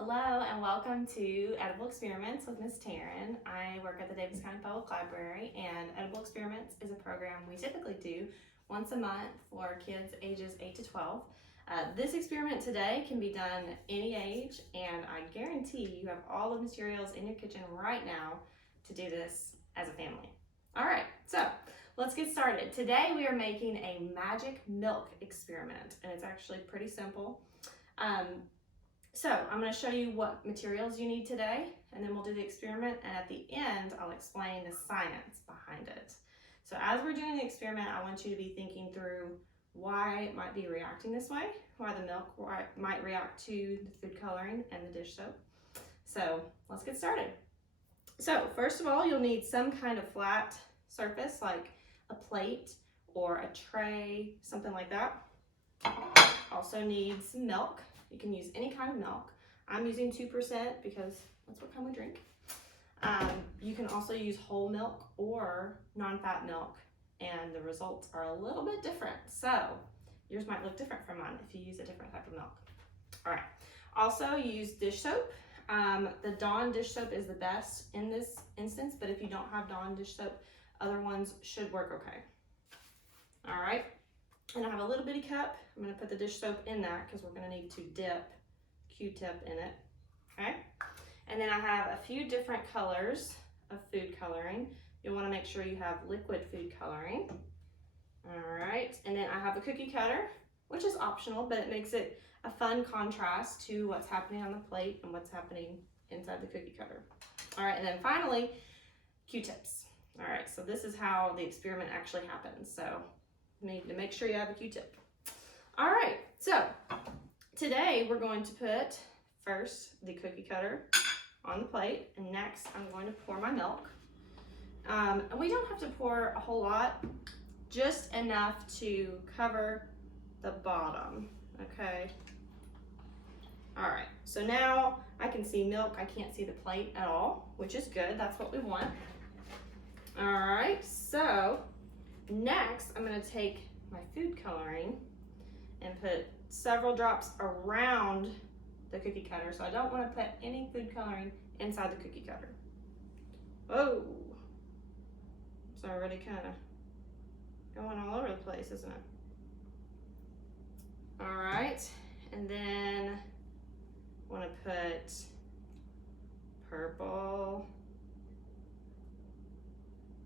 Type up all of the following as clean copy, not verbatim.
Hello and welcome to Edible Experiments with Miss Taryn. I work at the Davis County Public Library, and Edible Experiments is a program we typically do once a month for kids ages 8 to 12. This experiment today can be done any age, and I guarantee you have all the materials in your kitchen right now to do this as a family. All right, so let's get started. Today we are making a magic milk experiment, and it's actually pretty simple. So I'm going to show you what materials you need today, and then we'll do the experiment, and at the end I'll explain the science behind it. So as we're doing the experiment, I want you to be thinking through why it might be reacting this way, why the milk might react to the food coloring and the dish soap. So let's get started. So first of all, you'll need some kind of flat surface like a plate or a tray, something like that. Also need some milk. You can use any kind of milk. I'm using 2% because that's what kind we drink. You can also use whole milk or non-fat milk, and the results are a little bit different. So yours might look different from mine if you use a different type of milk. All right. Also, use dish soap. The Dawn dish soap is the best in this instance, but if you don't have Dawn dish soap, other ones should work okay. All right. And I have a little bitty cup. I'm going to put the dish soap in that because we're going to need to dip Q-tip in it. Okay. And then I have a few different colors of food coloring. You'll want to make sure you have liquid food coloring. All right. And then I have a cookie cutter, which is optional, but it makes it a fun contrast to what's happening on the plate and what's happening inside the cookie cutter. All right. And then finally, Q-tips. All right. So this is how the experiment actually happens. So you need to make sure you have a Q-tip. All right, so today we're going to put first the cookie cutter on the plate, and next I'm going to pour my milk. And we don't have to pour a whole lot, just enough to cover the bottom, okay? All right, so now I can see milk. I can't see the plate at all, which is good. That's what we want. All right, so next, I'm going to take my food coloring and put several drops around the cookie cutter. So I don't want to put any food coloring inside the cookie cutter. Whoa! It's already kind of going all over the place, isn't it? All right, and then I want to put purple.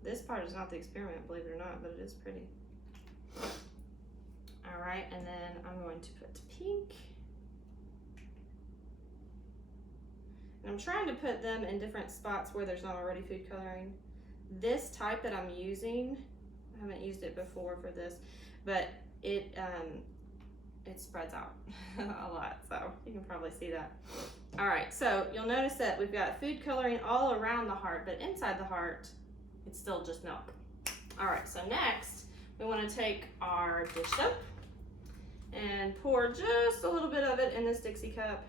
This part is not the experiment, believe it or not, but it is pretty. All right, and then I'm going to put pink. And I'm trying to put them in different spots where there's not already food coloring. This type that I'm using, I haven't used it before for this, but it spreads out a lot, so you can probably see that. All right, so you'll notice that we've got food coloring all around the heart, but inside the heart, it's still just milk. All right, so next we want to take our dish soap and pour just a little bit of it in this Dixie cup.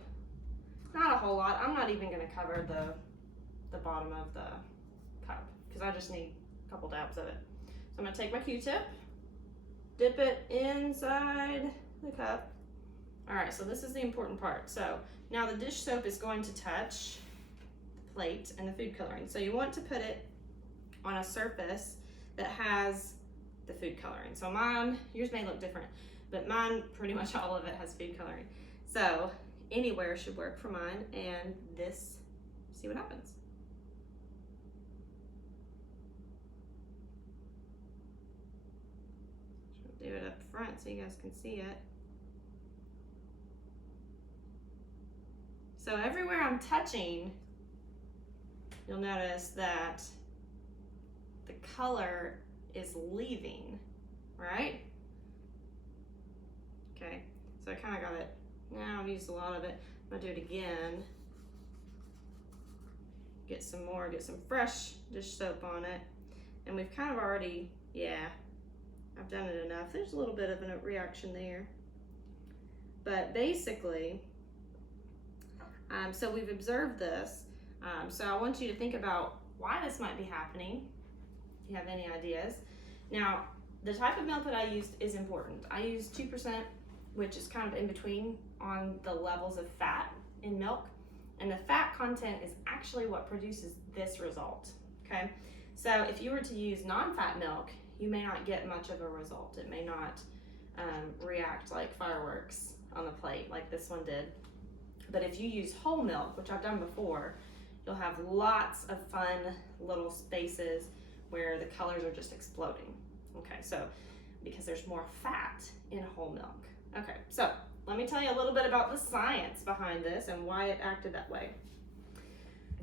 Not a whole lot. I'm not even going to cover the bottom of the cup because I just need a couple dabs of it. So I'm going to take my Q-tip, dip it inside the cup. All right, so this is the important part. So now the dish soap is going to touch the plate and the food coloring. So you want to put it on a surface that has the food coloring. So mine, yours may look different, but mine, pretty much all of it has food coloring. So anywhere should work for mine, and this, see what happens. Do it up front so you guys can see it. So everywhere I'm touching, you'll notice that the color is leaving, right? Okay, so I kind of got it. Now I've used a lot of it. I'm gonna do it again. Get some more, get some fresh dish soap on it. And we've kind of already, yeah, I've done it enough. There's a little bit of a reaction there. But basically, so we've observed this. So I want you to think about why this might be happening, if you have any ideas. Now, the type of milk that I used is important. I used 2%, which is kind of in between on the levels of fat in milk. And the fat content is actually what produces this result, okay? So if you were to use non-fat milk, you may not get much of a result. It may not react like fireworks on the plate like this one did. But if you use whole milk, which I've done before, you'll have lots of fun little spaces where the colors are just exploding. Okay, so because there's more fat in whole milk. Okay, so let me tell you a little bit about the science behind this and why it acted that way.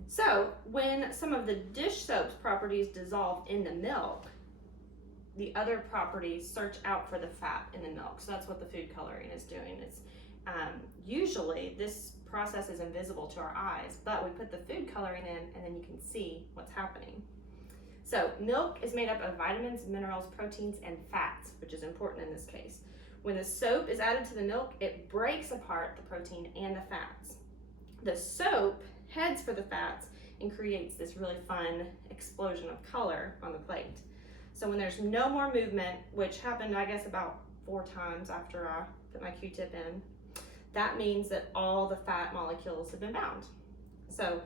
So when some of the dish soap's properties dissolve in the milk, the other properties search out for the fat in the milk. So that's what the food coloring is doing. It's usually this process is invisible to our eyes, but we put the food coloring in and then you can see what's happening. So milk is made up of vitamins, minerals, proteins, and fats, which is important in this case. When the soap is added to the milk, it breaks apart the protein and the fats. The soap heads for the fats and creates this really fun explosion of color on the plate. So when there's no more movement, which happened, I guess, about 4 times after I put my Q-tip in, that means that all the fat molecules have been bound. So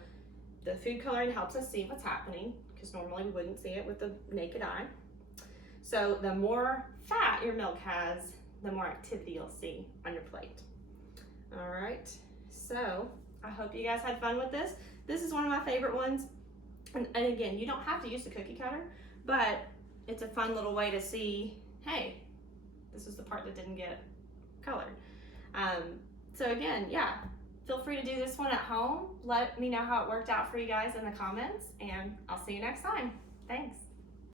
the food coloring helps us see what's happening, because normally we wouldn't see it with the naked eye. So the more fat your milk has, the more activity you'll see on your plate. All right, so I hope you guys had fun with this. This is one of my favorite ones. And again, you don't have to use the cookie cutter, but it's a fun little way to see, hey, this is the part that didn't get colored. So again, yeah, feel free to do this one at home. Let me know how it worked out for you guys in the comments, and I'll see you next time. Thanks.